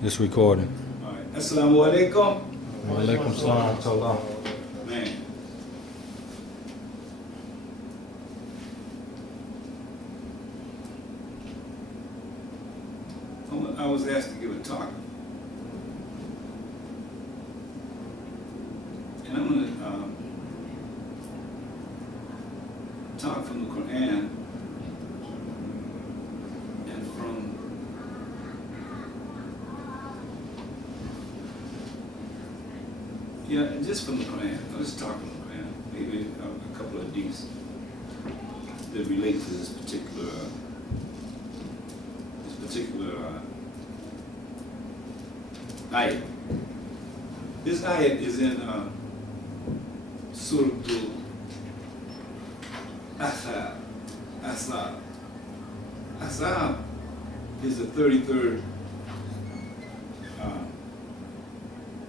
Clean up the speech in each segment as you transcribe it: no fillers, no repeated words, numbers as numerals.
It's recording. All right. Assalamu alaikum. Wa alaikum salam wa rahmatullah. Man. I was asked to give a talk. And I'm going to talk from the Quran and from just from the Quran. I'll just talk from the Quran. Maybe a couple of hadiths that relate to this particular ayat. This ayat is in Surah Al-Ahzab. Ahzab is the 33rd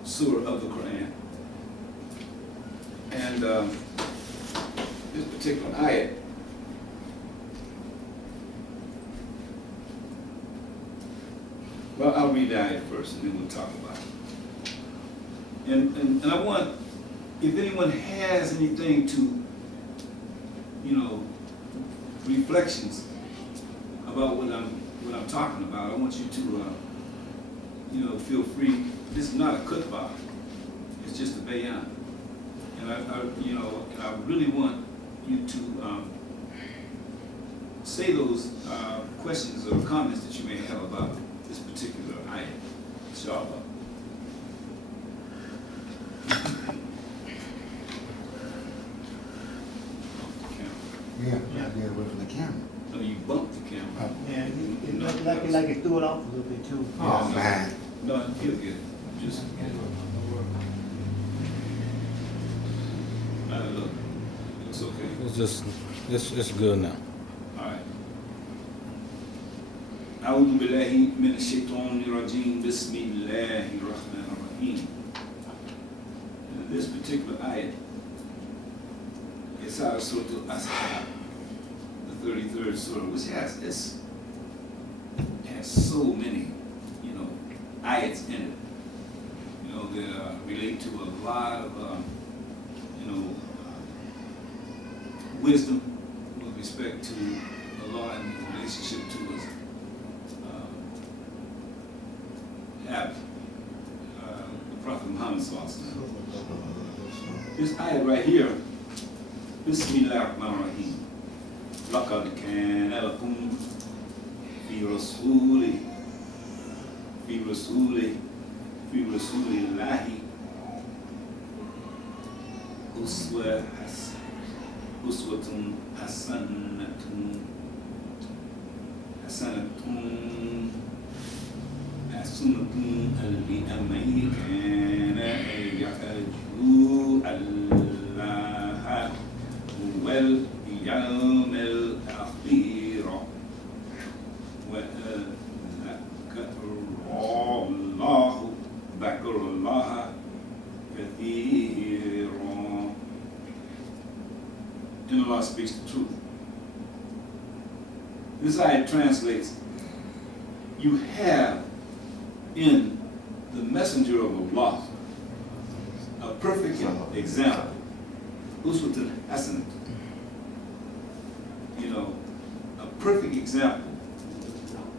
surah of the Quran. And this particular ayat well, I'll read the ayat first and then we'll talk about it. And I want, if anyone has anything to, reflections about what I'm talking about, I want you to, feel free. This is not a khutbah. It's just a bayan. And I really want you to say those questions or comments that you may have about this particular ayat, inshallah. Yeah, I did away from the camera. No, you bumped the camera. Yeah, it looked like it threw it off a little bit too. Oh, man. No, he'll get it. Just look. It's okay. It's good now. All right. أعوذ بالله من الشيطان الرجيم بسم الله الرحمن الرحيم. This particular ayat is out of Surah Al-Ahzab, the 33rd surah, which has so many, ayats in it, that relate to a lot of, wisdom with respect to Allah and His relationship to us. The Prophet Muhammad sallallahu alaihi wasallam. This ayat right here, Bismillah ar-Rahman ar-Rahim. لَقَدْ كَانَ لَكُمْ فِي رَسُولِ اللَّهِ أُسْوَةٌ حَسَنَةٌ لِمَنْ كَانَ يَرْجُو اللَّهَ وَالْيَوْمَ الْآخِرَ وَذَكَرَ اللَّهَ كَثِيرًا. And Allah speaks the truth. This ayat translates, you have in the messenger of Allah a perfect example, uswatun hasanah, a perfect example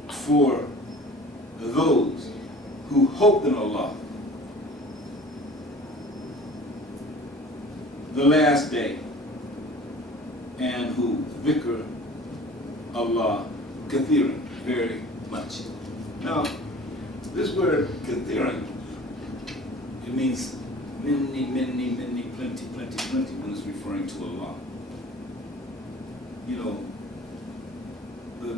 for those who hope in Allah, the last day, and who dhikr Allah kathiran, very much. Now, this word kathiran, it means many, plenty when it's referring to Allah. But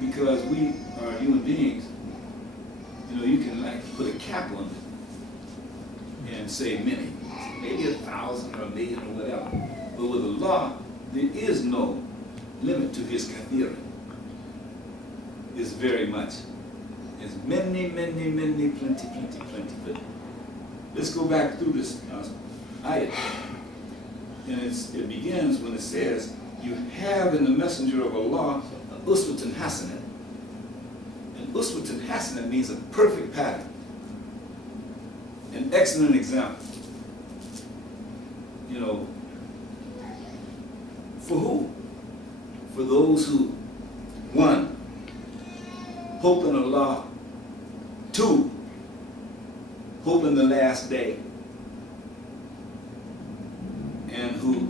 because we are human beings, you can put a cap on it and say many, maybe 1,000 or 1,000,000 or whatever. But with Allah, there is no limit to His kathiran. It's very much. It's many, plenty. But let's go back through this ayat. And it begins when it says, you have in the messenger of Allah uswatun hasanah, an Uswatun Hasana means a perfect pattern, an excellent example. You know, for who? For those who, one, hope in Allah, two, hope in the last day, and who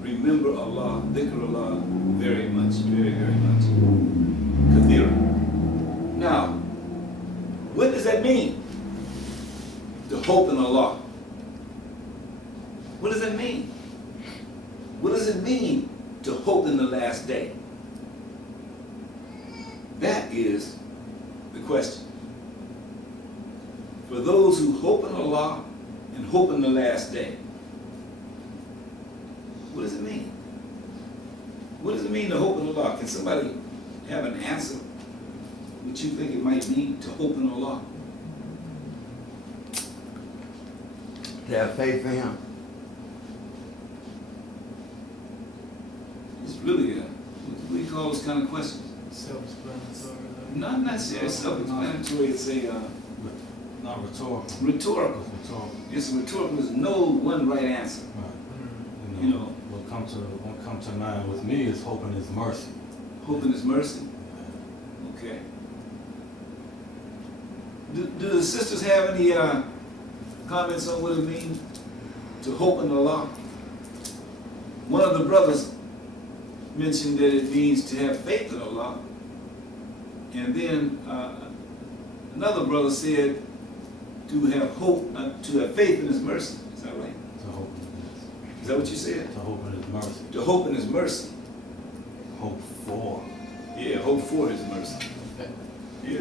remember Allah, dhikr Allah, very much, very, very much. Kathira. Now, what does that mean? To hope in Allah. What does that mean? What does it mean to hope in the last day? That is the question. For those who hope in Allah and hope in the last day, what does it mean? What does it mean to hope in Allah? Can somebody have an answer? What you think it might mean to hope in Allah? To have faith in him. It's really what do you call those kind of questions? Self-explanatory. Not necessarily self-explanatory. It's a Not rhetorical. rhetorical. It's rhetorical. It's rhetorical. There's no one right answer. Right. You know, what come to mind with me is hoping His mercy. hope in His mercy. Okay. Do the sisters have any comments on what it means to hope in Allah? One of the brothers mentioned that it means to have faith in Allah, and then another brother said to have hope, to have faith in His mercy. Is that right? To hope in Is that what you said? His, to hope in His mercy. To hope in His mercy. Hope for. Yeah, hope for His mercy. Yeah.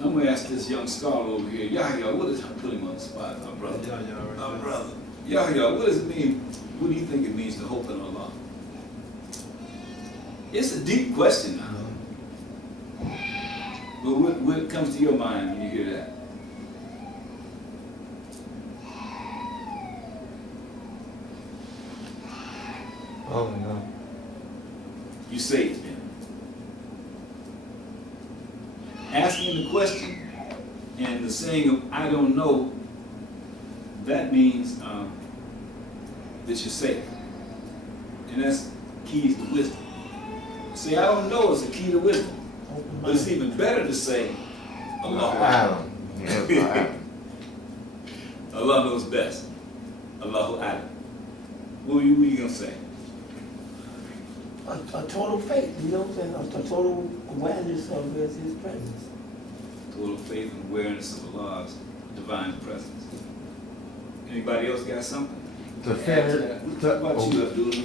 I'm gonna ask this young scholar over here, Yahya, what is, put him on the spot, our brother. Our brother. Yahya, what does it mean? What do you think it means to hope in Allah? It's a deep question now. But what comes to your mind when you hear that? Oh no. You say it then. Asking the question and the saying of I don't know, that means that you're safe. And that's keys to wisdom. Say I don't know is a key to wisdom. But it's even better to say Allah. Allah knows best. Allahu Alam. What are you gonna say? A total faith, you know what I'm saying? A total awareness of His presence. Total faith and awareness of Allah's divine presence. Anybody else got something? To add to that? What about you, Abdullah?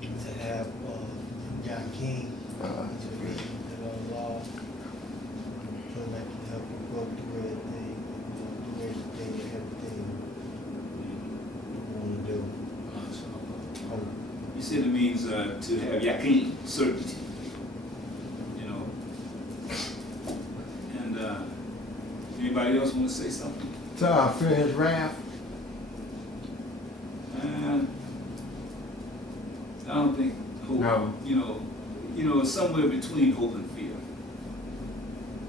To have Yakin, Allah, so that can help you go through everything, do everything you want to do. You said it means to have yaqeen, certainty. You know. And anybody else want to say something? To fear his wrath. I don't think hope. No. You know, it's somewhere between hope and fear.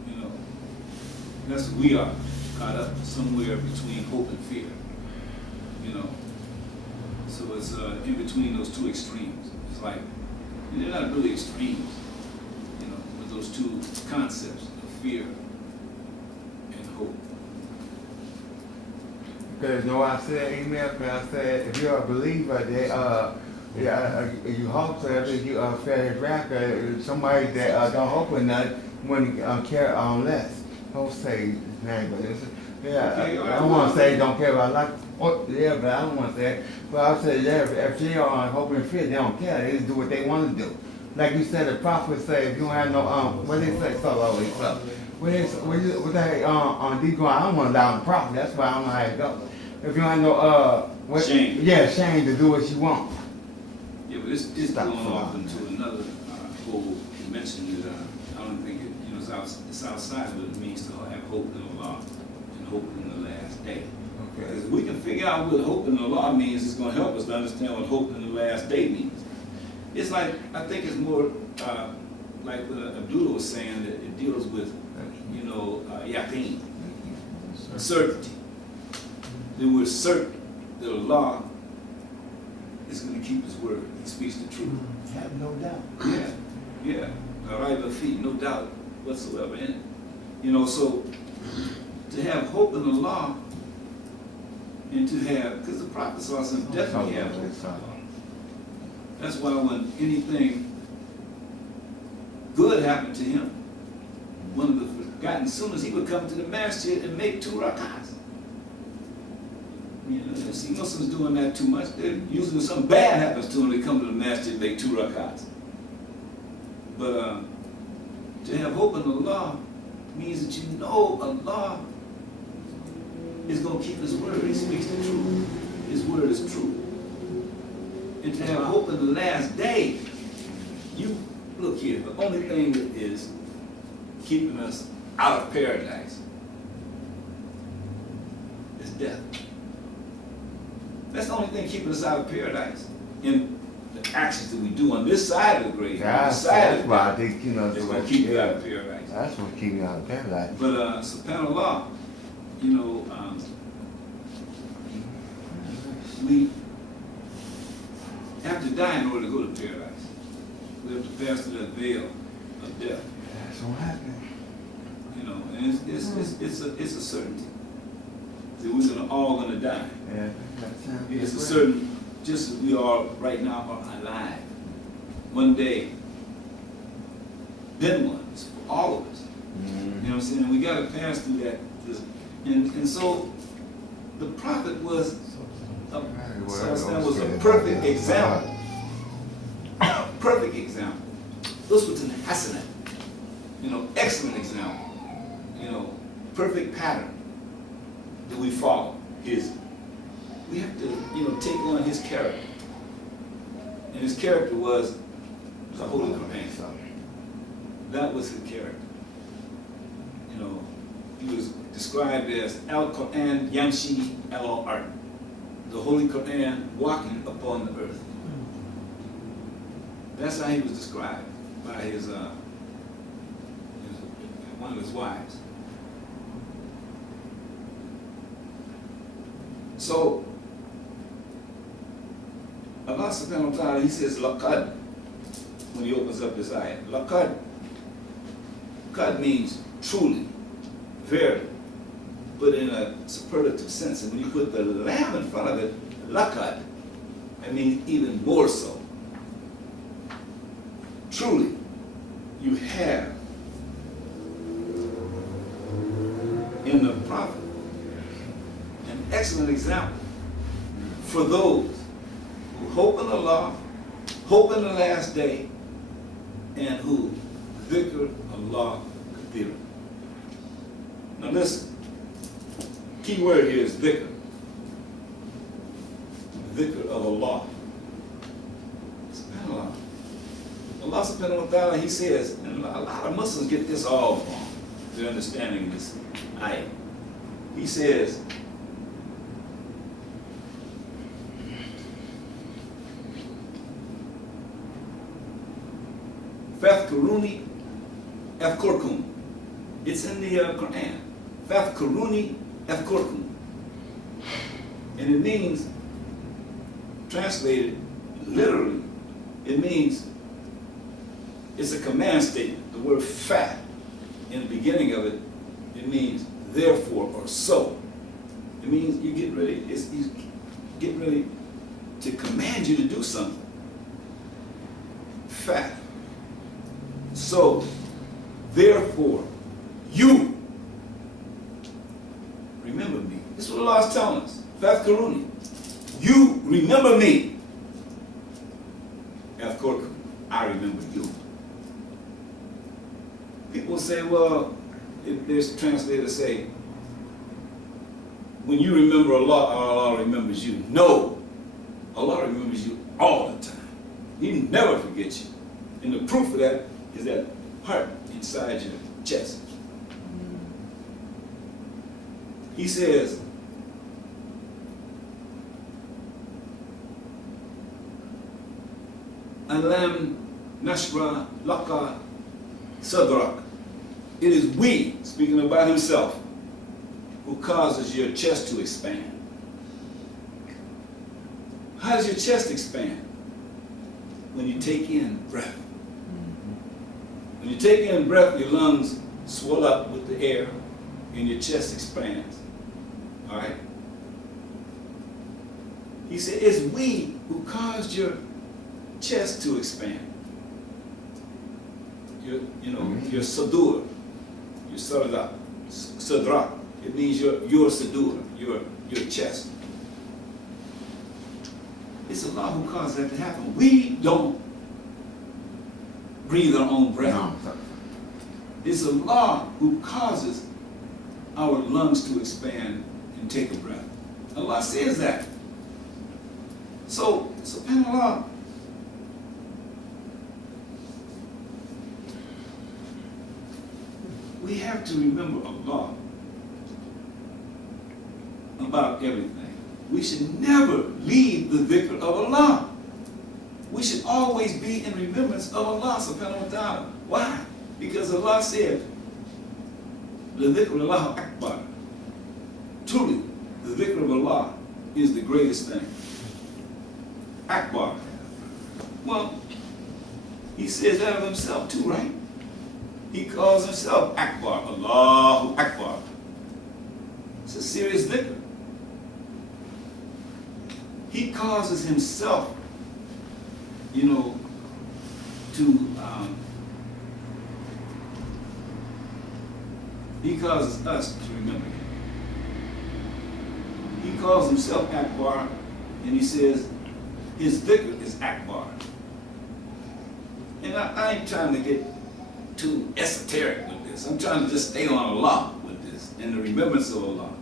You know, that's what we are, caught up somewhere between hope and fear. You know. So it's in between those two extremes. It's like, they're not really extremes, you know, with those two concepts of fear and hope. Because you know I said, amen, because I said, if you're a believer, you hope so that you fear his wrath. Somebody that don't hope in that wouldn't care less. Don't say his name, but it's, Okay, all right. I don't want to say don't care about life. Oh, yeah, but I don't want to say it. But I say, yeah, if they are hope and fear, they don't care. They just do what they want to do. Like you said, the prophet say, if you don't have no, what they say, what they, on D going, I don't want to lie on the prophet. That's why I don't know how it goes. If you don't have no, Shame. Yeah, shame to do what you want. Yeah, but it's going off into another whole dimension that I don't think it's outside of what it means to have hope in Allah and hope in the last day. Okay. Because we can figure out what hope in Allah means, it's going to help us to understand what hope in the last day means. It's like, I think it's more like what Abdullah was saying, that it deals with, yaqeen, certainty. That we're certain that Allah is going to keep His word. He speaks the truth. Have no doubt. Yeah. Arrive of feet, no doubt whatsoever in it. So to have hope in Allah and to have, because the Prophet definitely had hope. That's why when anything good happened to him, one of the forgotten sunnahs, he would come to the masjid and make 2 rakats. You see Muslims doing that too much. They're usually when something bad happens to them, they come to the masjid and make 2 rakats. But to have hope in Allah means that you know Allah is going to keep His word. He speaks the truth. His word is true. And to have hope in the last day, you look here, the only thing that is keeping us out of paradise is death. That's the only thing keeping us out of paradise. In the actions that we do on this side of the grave, That's why I think, it's going to keep you out of paradise. That's what keep you out of paradise. But subhanAllah, we have to die in order to go to paradise. We have to pass through that veil of death. That's what happened. And it's a certainty that we're all gonna die. Yeah, It's a certain, just as we are right now are alive. One day, then one, it's for all of us. You know what I'm saying? We gotta pass through that. And so the Prophet was a perfect example. Perfect example. This was an hasanah. Excellent example. Perfect pattern that we follow. We have to, take on his character. And his character was the Holy Quran. That was his character. He was described as Al-Quran Yamshi al-Ard. The Holy Quran walking upon the earth. That's how he was described by his one of his wives. So Allah subhanahu wa ta'ala, He says laqad when He opens up this ayat. Laqad. Qad means truly, verily, but in a superlative sense. And when you put the lam in front of it, laqad, that means even more so. Truly, you have in the Prophet an excellent example for those who hope in Allah, hope in the last day, and who dhikr Allah kathira. Now listen, key word here is dhikr. Dhikr of Allah. SubhanAllah. Allah subhanahu wa ta'ala, He says, and a lot of Muslims get this all wrong, their understanding of this ayah. He says, Fafkuruni afkurkum. It's in the Quran. Fafkuruni afkurkum. And it means, translated literally, it means, it's a command statement. The word fa in the beginning of it, it means therefore or so. It means you get ready, he's getting ready to command you to do something. Fa. So, therefore, you remember me. This is what Allah is telling us. Fafkuruni. You remember me. Afkurkum. I remember you. People say, well, if there's translators say, when you remember Allah, Allah remembers you. No. Allah remembers you all the time. He never forgets you. And the proof of that is that heart inside your chest. He says, Alam nashra laka sadrak. It is we, speaking about himself, who causes your chest to expand. How does your chest expand? When you take in breath. When you take in breath, your lungs swell up with the air and your chest expands. All right? He said, it's we who caused your chest to expand. Your sadur, your sadrak. It means your sadur, your chest. It's Allah who caused that to happen. We don't breathe our own breath. No. It's Allah who causes our lungs to expand and take a breath. Allah says that. So, subhanAllah, we have to remember Allah about everything. We should never leave the dhikr of Allah. We should always be in remembrance of Allah subhanahu wa ta'ala. Why? Because Allah said, the dhikr of Allah akbar. Truly, the dhikr of Allah is the greatest thing. Akbar. Well, he says that of himself too, right? He calls himself Akbar, Allahu Akbar. It's a serious dhikr. He causes himself, he causes us to remember him. He calls himself Akbar, and he says his dhikr is Akbar. And I ain't trying to get too esoteric with this. I'm trying to just stay on Allah with this and the remembrance of Allah.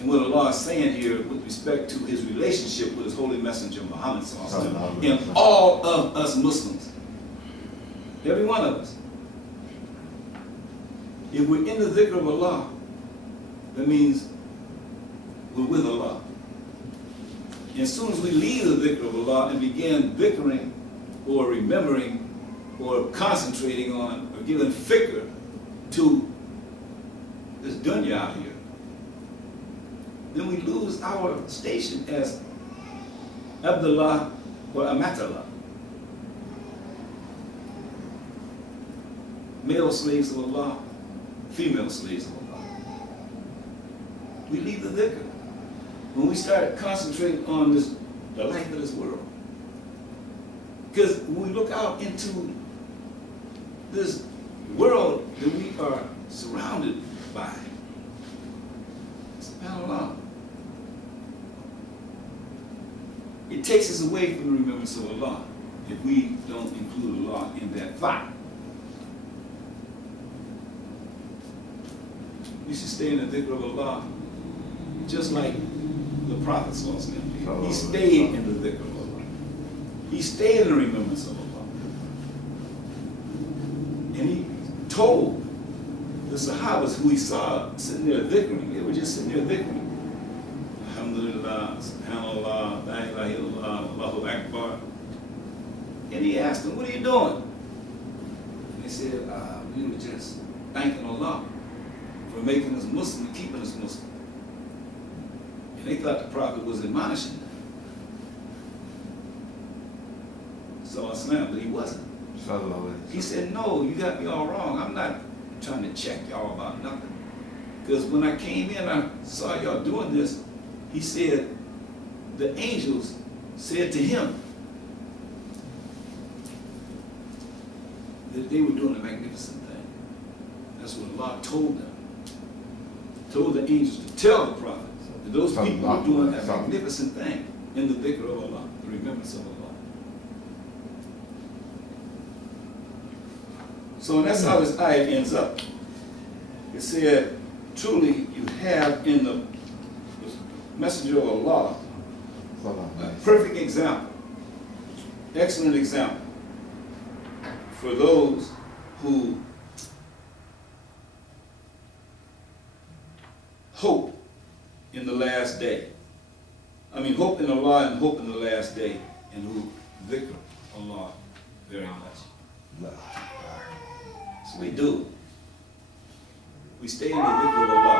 And what Allah is saying here with respect to his relationship with his holy messenger Muhammad sallallahu alaihi wasallam, and all of us Muslims, every one of us. If we're in the dhikr of Allah, that means we're with Allah. And as soon as we leave the dhikr of Allah and begin dhikring or remembering or concentrating on or giving fikr to this dunya out here, then we lose our station as Abdullah or Amatallah. Male slaves of Allah, female slaves of Allah. We leave the dhikr. When we start concentrating on the life of this world. Because when we look out into this world that we are surrounded by, subhanAllah, it takes us away from the remembrance of Allah if we don't include Allah in that thought. We should stay in the dhikr of Allah just like the Prophet ﷺ. He stayed in the dhikr of Allah. He stayed in the remembrance of Allah. And he told the Sahabas who he saw sitting there dhikring, they were just sitting there dhikring. Alhamdulillah, subhanallah, la ilaha illallah, Allahu Akbar. And he asked them, what are you doing? And they said, we were just thanking Allah for making us Muslim and keeping us Muslim. And they thought the Prophet was admonishing them. But he wasn't. He said, no, you got me all wrong. I'm not trying to check y'all about nothing. Because when I came in, I saw y'all doing this. He said, the angels said to him that they were doing a magnificent thing. That's what Allah told them. Told the angels to tell the Prophet that those people were doing a magnificent thing in the dhikr of Allah, the remembrance of Allah. So that's how this ayat ends up. It said, truly you have in the messenger of Allah a perfect example, excellent example for those who hope in the last day. I mean, hope in Allah and hope in the last day, and who dhikr Allah very much. So we do. We stay in the dhikr of Allah.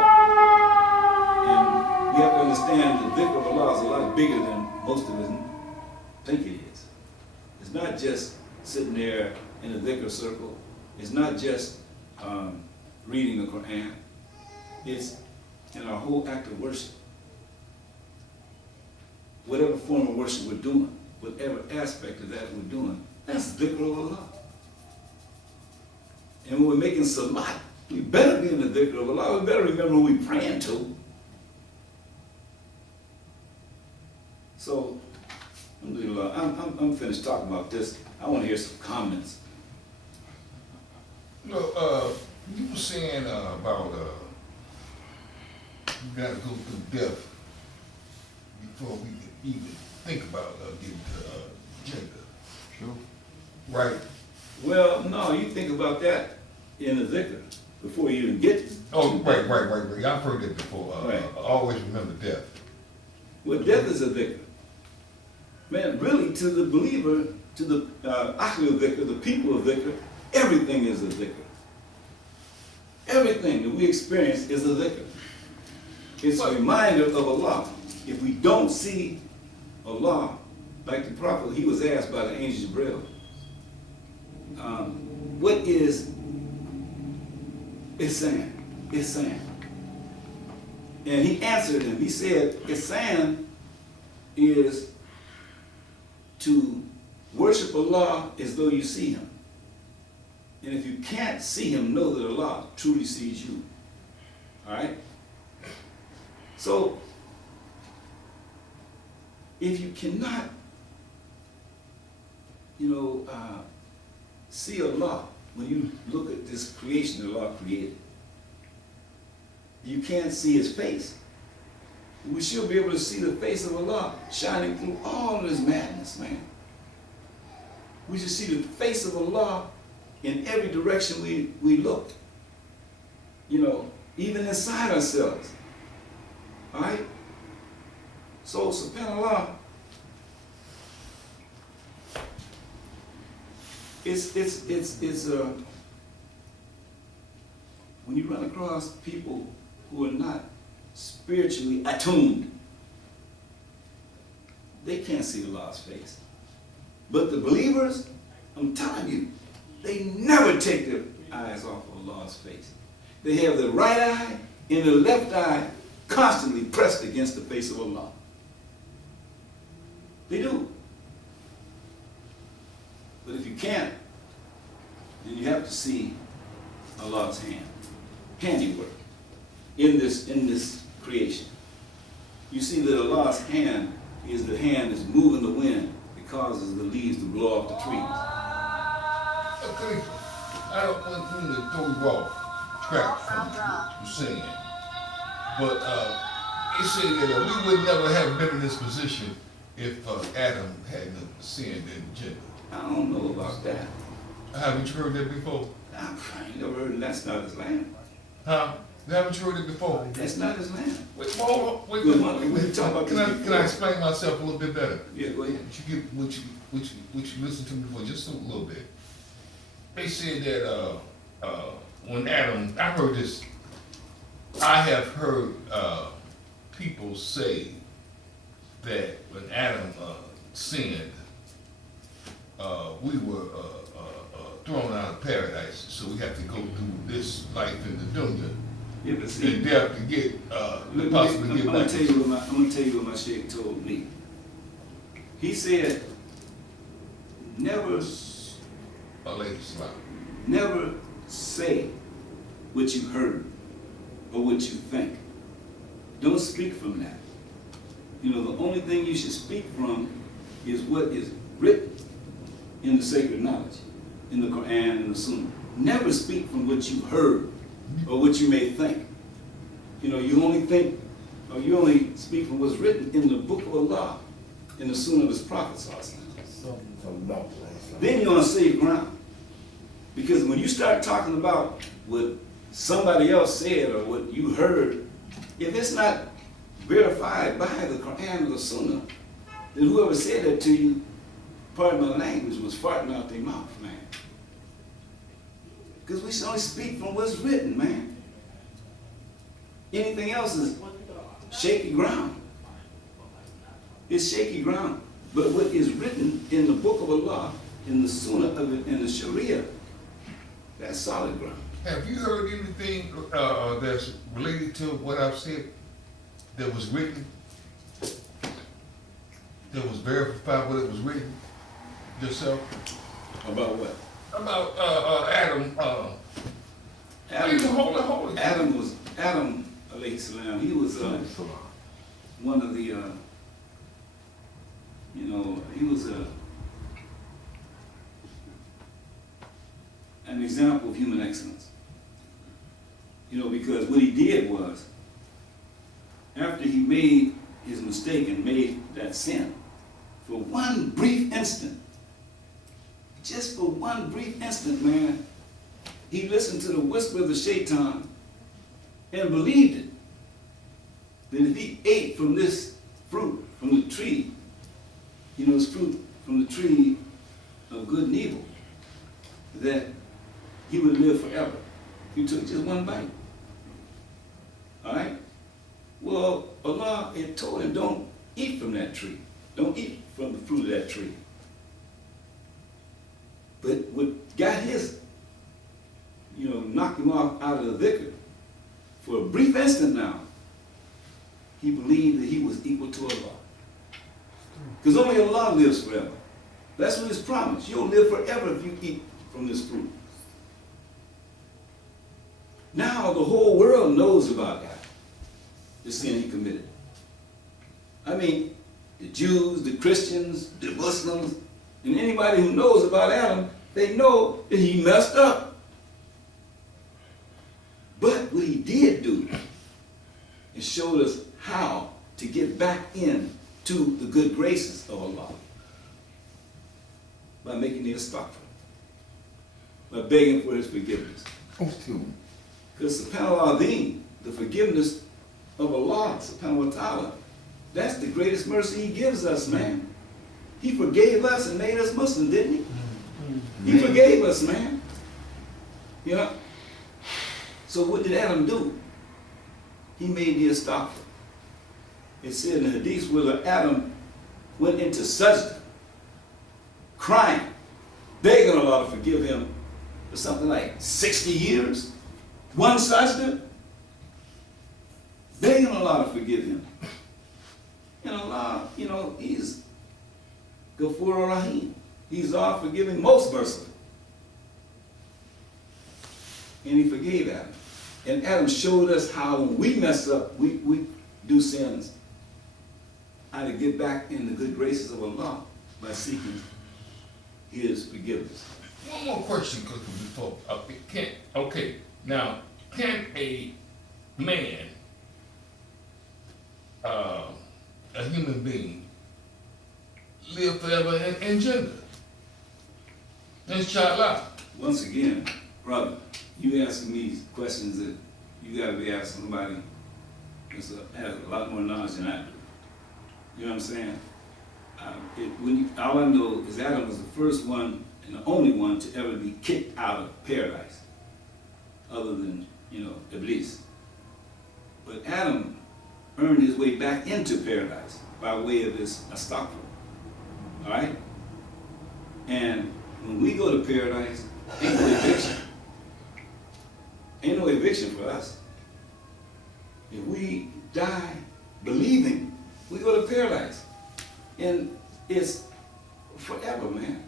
And we have to understand the dhikr of Allah is a lot bigger than most of us think it is. It's not just sitting there in a dhikr circle. It's not just reading the Quran. It's in our whole act of worship. Whatever form of worship we're doing, whatever aspect of that we're doing, that's dhikr of Allah. And when we're making salat, we better be in the dhikr of Allah. We better remember who we're praying to. So, alhamdulillah, I'm finished talking about this. I want to hear some comments. You were saying about you got to go through death before we can even think about getting to Jannah. Sure. Right? Well, no, you think about that in the dhikr before you even get Oh, to right. death. I've heard that before. Right. Always remember death. Well, death is a dhikr. Man, really, to the believer, to the Ahlul dhikr, the people of dhikr, everything is a dhikr. Everything that we experience is a dhikr. It's a reminder of Allah. If we don't see Allah, like the Prophet, he was asked by the angel Jibril, what is Ihsan? Ihsan. And he answered him. He said, Ihsan is to worship Allah as though you see him. And if you can't see him, know that Allah truly sees you. All right? So, if you cannot, see Allah, when you look at this creation that Allah created, you can't see his face. We should be able to see the face of Allah shining through all of this madness, man. We should see the face of Allah in every direction we look. Even inside ourselves. All right? So, subhanAllah, it's when you run across people who are not spiritually attuned, they can't see Allah's face. But the believers, I'm telling you, they never take their eyes off of Allah's face. They have the right eye and the left eye constantly pressed against the face of Allah. They do. But if you can't, then you have to see Allah's handiwork in this creation. You see that Allah's hand is the hand that's moving the wind that causes the leaves to blow off the trees. Okay. I don't want you to throw you off track from what you're saying. But it said that we would never have been in this position if Adam hadn't sinned in Jannah. I don't know about that. Haven't you heard that before? I ain't never heard of that's not his land. Huh? Haven't you heard it before? That's not his land. Wait, We talk about can this I explain myself a little bit better? Yeah, go ahead. What you listened to me before, just a little bit. They said that when Adam, I heard this. I have heard people say that when Adam sinned, we were thrown out of paradise, so we have to go through this life in the dunya. Yeah, but see, And death to get I'm possibly get gonna back. tell you what my sheikh told me. He said, never say what you heard or what you think. Don't speak from that. The only thing you should speak from is what is written in the sacred knowledge, in the Quran and the Sunnah. Never speak from what you heard or what you may think. You only think, or you only speak from what's written in the book of Allah, in the Sunnah of his Prophet. Then you're on safe ground. Because when you start talking about what somebody else said or what you heard, if it's not verified by the Quran or the Sunnah, then whoever said that to you, pardon my language, was farting out their mouth, man. Because we should only speak from what's written, man. Anything else is shaky ground. It's shaky ground. But what is written in the book of Allah, in the Sunnah of it, in the Sharia, that's solid ground. Have you heard anything that's related to what I've said that was written? That was verified what it was written yourself? About what? About Adam. Adam, alayhi salam, he was one of the, he was an example of human excellence. Because what he did was, after he made his mistake and made that sin, for one brief instant, just for one brief instant, man, he listened to the whisper of the shaitan and believed it. That if he ate from this fruit, from the tree, it's fruit from the tree of good and evil, that he would live forever. He took just one bite. All right? Well, Allah had told him, don't eat from that tree. Don't eat from the fruit of that tree. But what got his, knocked him off out of the dhikr, for a brief instant now, he believed that he was equal to Allah. Because only Allah lives forever. That's what His promise. You'll live forever if you eat from this fruit. Now the whole world knows about that, the sin he committed. I mean, the Jews, the Christians, the Muslims, and anybody who knows about Adam, they know that he messed up. But what he did do is showed us how to get back in to the good graces of Allah by making the istighfar, by begging for His forgiveness. Because subhanAllah, the forgiveness of Allah, subhanahu wa ta'ala, that's the greatest mercy He gives us, man. He forgave us and made us Muslim, didn't He? He forgave us, man. So what did Adam do? He made the istighfar. It said in the hadith where Adam went into sajda, crying, begging Allah to forgive him for something like 60 years. One sajda, begging Allah to forgive him. And Allah, He's Ghafur Rahim. He's all forgiving, most merciful. And He forgave Adam. And Adam showed us how when we mess up, we do sins, how to get back in the good graces of Allah by seeking His forgiveness. One more question, because before now, can a man, a human being, live forever in Jannah? Inshallah. Once again, brother, you asking me questions that you got to be asking somebody that has a lot more knowledge than I do. You know what I'm saying? All I know is Adam was the first one and the only one to ever be kicked out of paradise, other than, Iblis. But Adam earned his way back into paradise by way of this istighfar. All right? And when we go to paradise, ain't no eviction. Ain't no eviction for us. If we die believing, we go to paradise. And it's forever, man.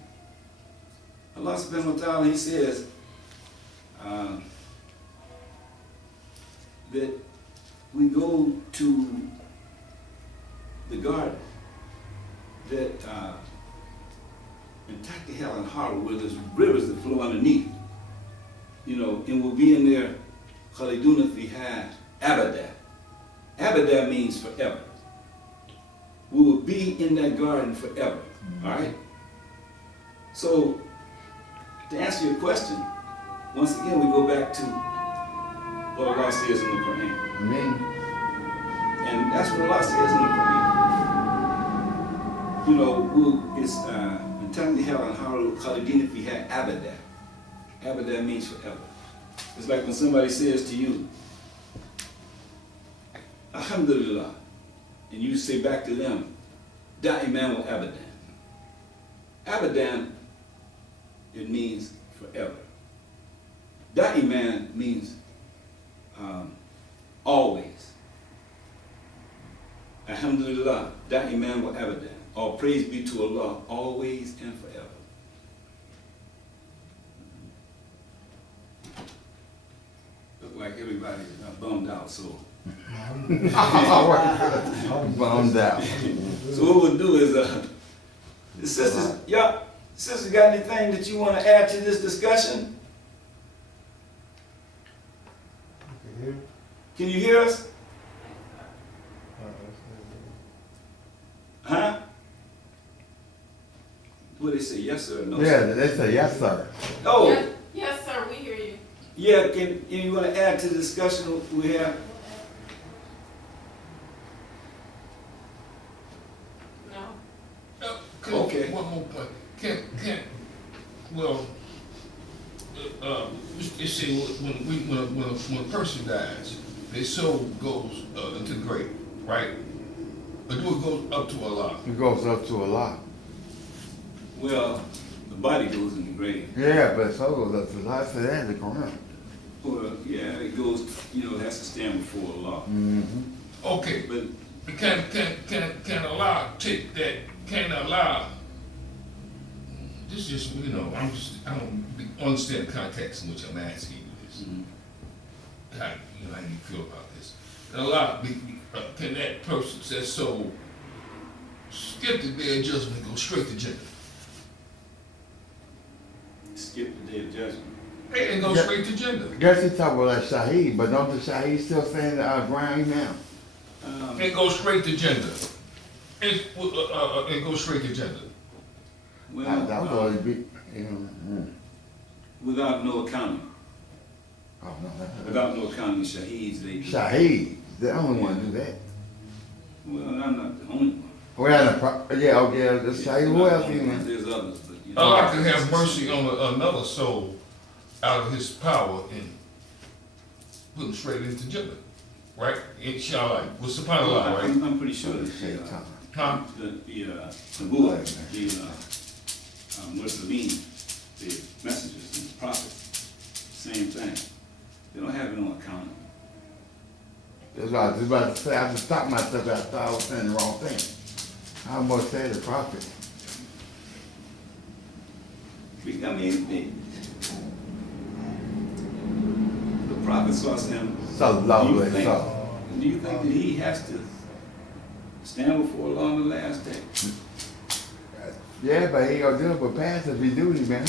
Allah subhanahu wa ta'ala, He says that we go to the garden that in Takahel and Haru, where there's rivers that flow underneath, and we'll be in there, Khaliduna fiha abada. Abada means forever. We will be in that garden forever. All right? So, to answer your question, once again, we go back to what Allah says in the Quran. Amen. And that's what Allah says in the Quran. It's Khalidina fiha abada. Abadan means forever. It's like when somebody says to you, Alhamdulillah, and you say back to them, Da'iman wa Abadan. Abadan, it means forever. Da'iman means always. Alhamdulillah, Da'iman wa Abadan. All praise be to Allah, always and forever. Look like everybody's bummed out, so. Bummed out. So what we'll do is, the sisters, y'all, sisters, got anything that you want to add to this discussion? You can hear? Can you hear us? Huh? What they say, yes sir or no? Yeah, Sir? they say yes, sir. Oh, Yes, yes, sir, we hear you. yeah. Can you want to add to the discussion we have? No. Okay. One more point. Well, they say when a person dies, their soul goes into the grave, right? But do it goes up to Allah? It goes up to Allah. Well, the body goes in the grave. Yeah, but so goes up to Allah. So that's the Quran. Well, yeah, it goes. It has to stand before Allah. Mm-hmm. Okay, But can Allah take that? Can Allah? This is just I don't understand the context in which I'm asking you this. How do you feel about this? Can Allah can that person that soul skip the day of judgment and go straight to Jannah? skip the day of judgment. And go Yeah. straight to Jannah. Guess you talk about like Shaheed, but don't the Shaheed still stay in the ground now? And go straight to Jannah. And go straight to Jannah. That would always be, without no accounting. Oh, no. Without no accounting, shaheeds, they do. Shaheed, the only one to do that. Well, I'm not the only one. Well, the Shaheed, who else you know? There's others, but Allah can have mercy on another soul out of his power and put him straight into Jannah. Right? Inshallah. With subhanallah, right? I'm pretty sure that Huh? the Buddha, the Muslims, the messengers and the prophets, same thing. They don't have no accounting. That's what I was about to say. I just stopped myself after I thought I was saying the wrong thing. I almost said the prophet. I mean, the prophet saw him. So lovely, so. Do you think that he has to stand before Allah on the last day? Yeah, but he gonna do it for passive he duty, man.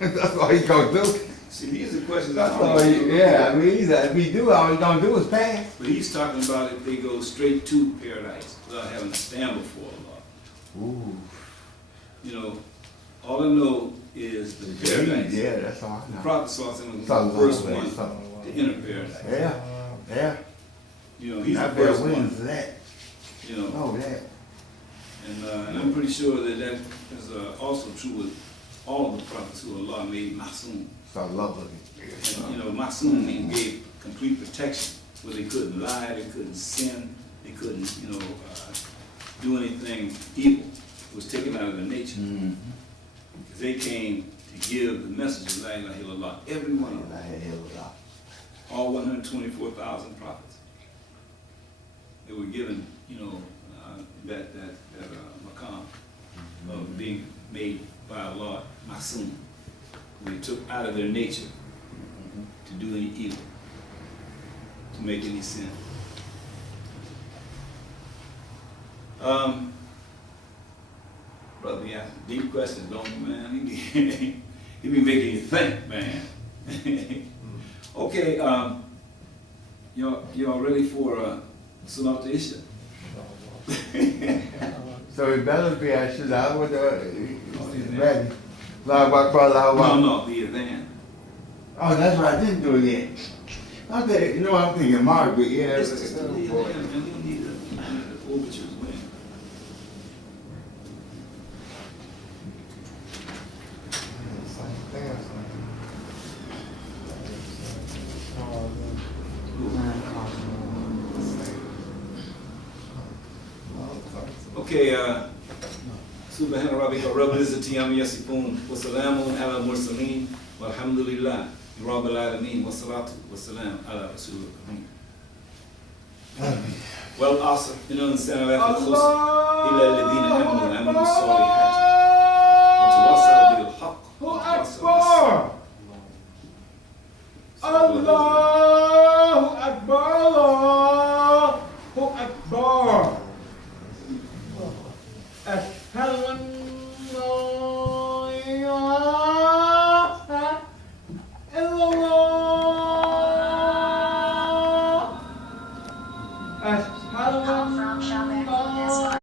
That's all he gonna do. See, these are questions That's I all don't he, yeah, I mean, if he do, all he gonna do is pass. But he's talking about if they go straight to paradise without having to stand before Allah. Ooh. You know, all I know is the paradise. Yeah, that's all I The know. prophet saw him was So the first lovely, one so. to enter paradise. Yeah, yeah. You know, he's the I bet first wins one. that. You know, Oh, that. and I'm pretty sure that that is also true with all of the prophets who Allah made Masum. So lovely. And, you know, Masum means gave complete protection, where they couldn't lie, they couldn't sin, they couldn't, do anything evil. It was taken out of their nature. Mm-hmm. Because they came to give the message of La ilaha illallah, every one of them, all 124,000 prophets. They were given, that maqam of being made by Allah, Masum, who they took out of their nature to do any evil, to make any sin. Brother, yeah, deep questions, don't you, man? He be making you think, man. Okay, y'all ready for Salat Isha? So it better be, I should, I would, he's ready. No, the event. Oh, that's right, I didn't do it yet. I think, I'm thinking Margaret, yeah. It's just the event, and we need the overtures when. Okay, Subhana rabbika rabbil izzati amma yasifun wa salamun ala mursaleen walhamdulillah rabbil alamin wa salatu wa salam ala rasulil kareem. والعصر إن الإنسان لا يخلص إلا الذين آمنوا وعملوا الصالحات وتواصوا بالحق وتواصوا بالصبر. Allahu Akbar, Allahu Akbar. Ashhadu an la